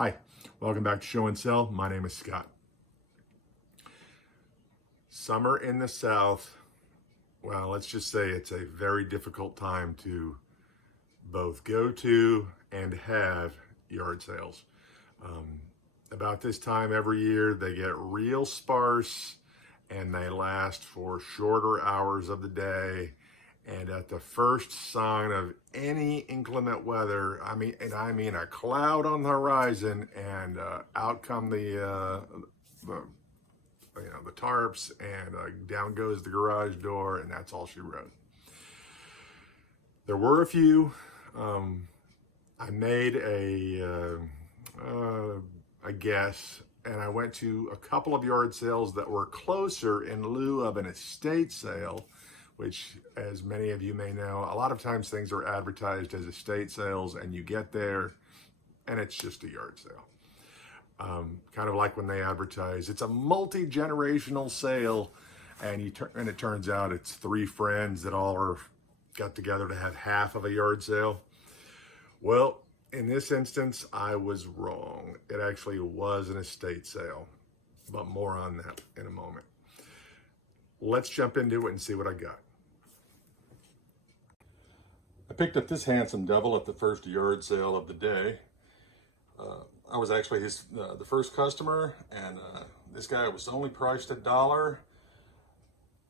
Hi, welcome back to Show and Sell. My name is Scott. Summer in the South, well, let's just say it's a very difficult time to both go to and have yard sales. About this time every year, they get real sparse and they last for shorter hours of the day. And at the first sign of any inclement weather, I mean a cloud on the horizon, and out come the tarps, and down goes the garage door, and that's all she wrote. There were a few. I made a guess, and I went to a couple of yard sales that were closer in lieu of an estate sale, which, as many of you may know, a lot of times things are advertised as estate sales and you get there and it's just a yard sale. Kind of like when they advertise, it's a multi-generational sale, and it turns out it's three friends that all got together to have half of a yard sale. Well, in this instance, I was wrong. It actually was an estate sale, but more on that in a moment. Let's jump into it and see what I got. I picked up this handsome devil at the first yard sale of the day. I was actually the first customer, and this guy was only priced $1. I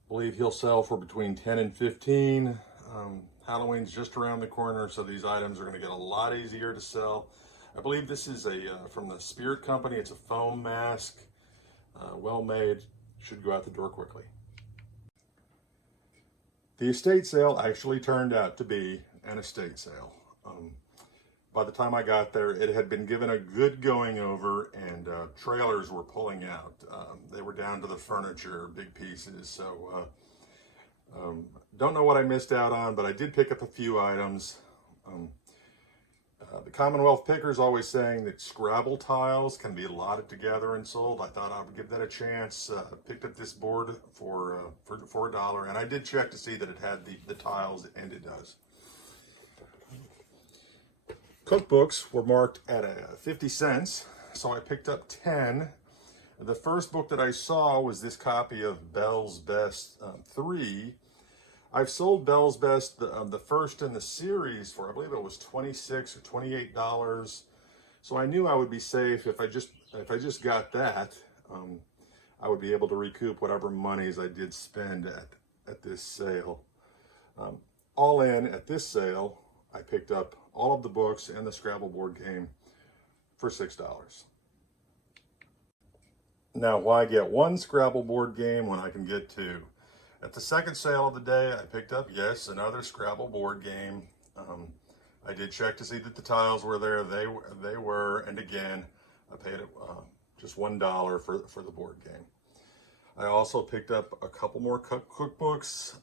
believe he'll sell for between 10 and 15. Halloween's just around the corner, so these items are going to get a lot easier to sell. I believe this is from the Spirit Company. It's a foam mask, well made, should go out the door quickly. The estate sale actually turned out to be an estate sale. By the time I got there, it had been given a good going over, and trailers were pulling out. They were down to the furniture, big pieces. So don't know what I missed out on, but I did pick up a few items. The Commonwealth Picker is always saying that Scrabble tiles can be lotted together and sold. I thought I would give that a chance. Picked up this board for $1, and I did check to see that it had the tiles, and it does. Cookbooks were marked at 50 cents, so I picked up 10. The first book that I saw was this copy of Bell's Best 3. I've sold Bell's Best, the first in the series, for I believe it was $26 or $28. So I knew I would be safe if I just got that. I would be able to recoup whatever monies I did spend at this sale. All in, at this sale, I picked up all of the books and the Scrabble board game for $6. Now, why get one Scrabble board game when I can get two? At the second sale of the day, I picked up, yes, another Scrabble board game. I did check to see that the tiles were there. They were, and again, I paid just $1 for the board game. I also picked up a couple more cookbooks.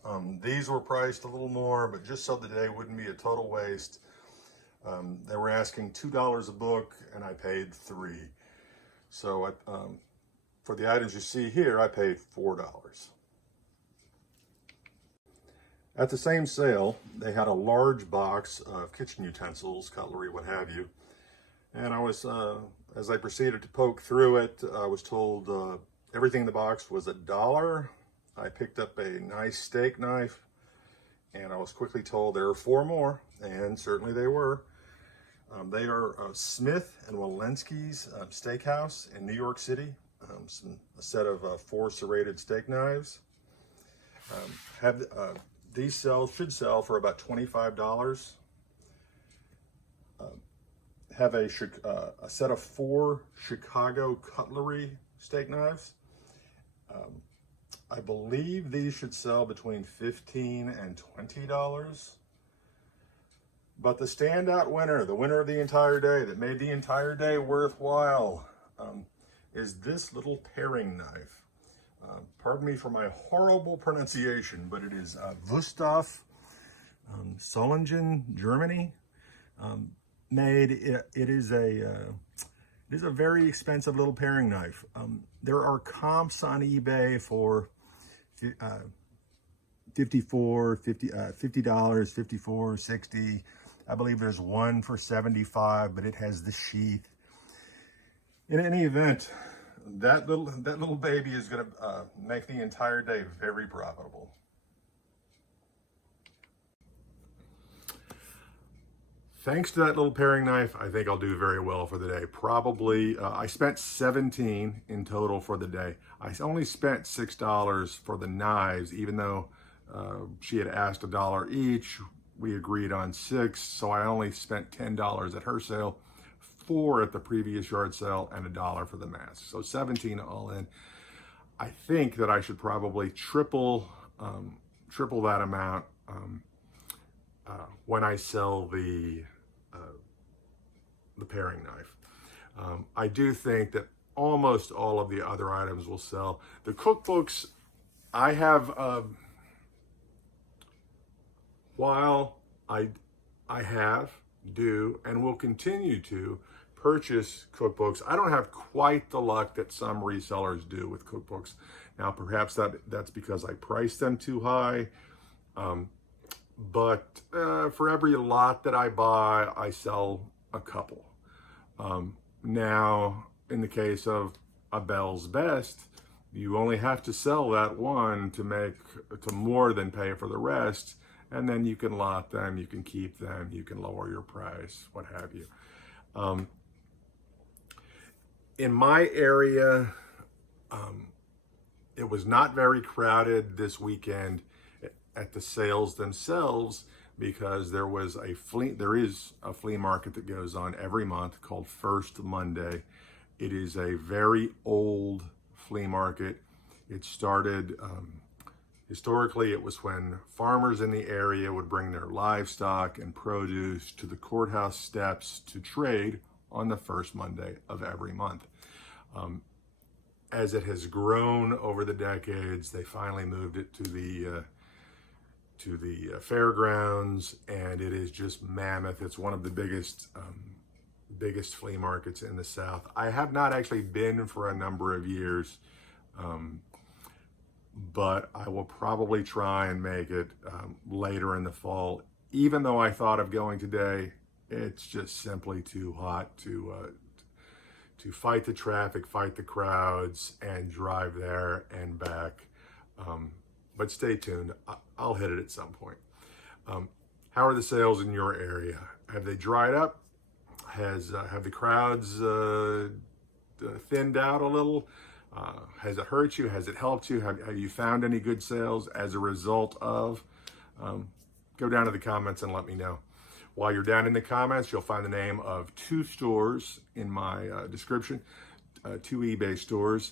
These were priced a little more, but just so the day wouldn't be a total waste. They were asking $2 a book, and I paid $3. So for the items you see here, I paid $4. At the same sale, they had a large box of kitchen utensils, cutlery, what have you. And I was, as I proceeded to poke through it, I was told everything in the box was $1. I picked up a nice steak knife, and I was quickly told there were 4 more, and certainly they were. They are Smith and Walensky's Steakhouse in New York City. A set of 4 serrated steak knives. These should sell for about $25. Have a set of 4 Chicago cutlery steak knives. I believe these should sell between $15 and $20. But the standout winner, the winner of the entire day, that made the entire day worthwhile, is this little paring knife. Pardon me for my horrible pronunciation, but it is Wüsthof, Solingen, Germany. Made. It is a very expensive little paring knife. There are comps on eBay for $50, $54, $60. I believe there's one for $75, but it has the sheath. In any event, that little baby is going to make the entire day very profitable. Thanks to that little paring knife, I think I'll do very well for the day. Probably, I spent 17 in total for the day. I only spent $6 for the knives, even though she had asked $1 each. We agreed on 6, so I only spent $10 at her sale, 4 at the previous yard sale, and $1 for the mask. So 17 all in. I think that I should probably triple that amount when I sell the paring knife. I do think that almost all of the other items will sell. The cookbooks, I have, while I do and will continue to purchase cookbooks, I don't have quite the luck that some resellers do with cookbooks. Now, perhaps that's because I priced them too high. But for every lot that I buy, I sell a couple. Now, in the case of a Bell's Best, you only have to sell that one to more than pay for the rest, and then you can lot them, you can keep them, you can lower your price, what have you. In my area, it was not very crowded this weekend at the sales themselves, because there is a flea market that goes on every month called First Monday. It is a very old flea market. It started, historically, it was when farmers in the area would bring their livestock and produce to the courthouse steps to trade on the first Monday of every month. As it has grown over the decades, they finally moved it to the fairgrounds, and it is just mammoth. It's one of the biggest flea markets in the South. I have not actually been for a number of years, but I will probably try and make it later in the fall. Even though I thought of going today, it's just simply too hot to fight the traffic, fight the crowds, and drive there and back. But stay tuned. I'll hit it at some point. How are the sales in your area? Have they dried up? Have the crowds thinned out a little? Has it hurt you? Has it helped you? Have you found any good sales as a result of? Go down to the comments and let me know. While you're down in the comments, you'll find the name of 2 stores in my description, 2 eBay stores.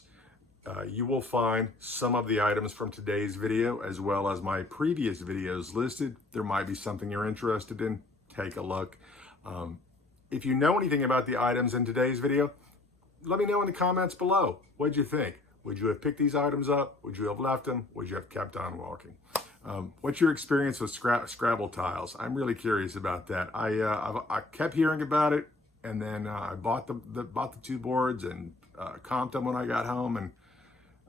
You will find some of the items from today's video as well as my previous videos listed. There might be something you're interested in. Take a look. If you know anything about the items in today's video, let me know in the comments below. What'd you think? Would you have picked these items up? Would you have left them? Would you have kept on walking? What's your experience with Scrabble tiles? I'm really curious about that. I kept hearing about it, and then I bought the 2 boards and comped them when I got home, and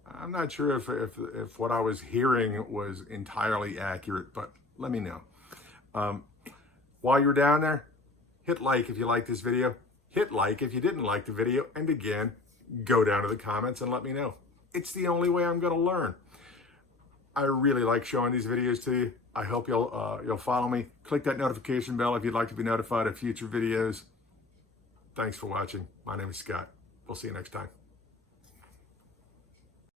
I'm not sure if what I was hearing was entirely accurate, but let me know. While you're down there, hit like if you like this video, hit like if you didn't like the video, and again, go down to the comments and let me know. It's the only way I'm going to learn. I really like showing these videos to you. I hope you'll follow me. Click that notification bell if you'd like to be notified of future videos. Thanks for watching. My name is Scott. We'll see you next time.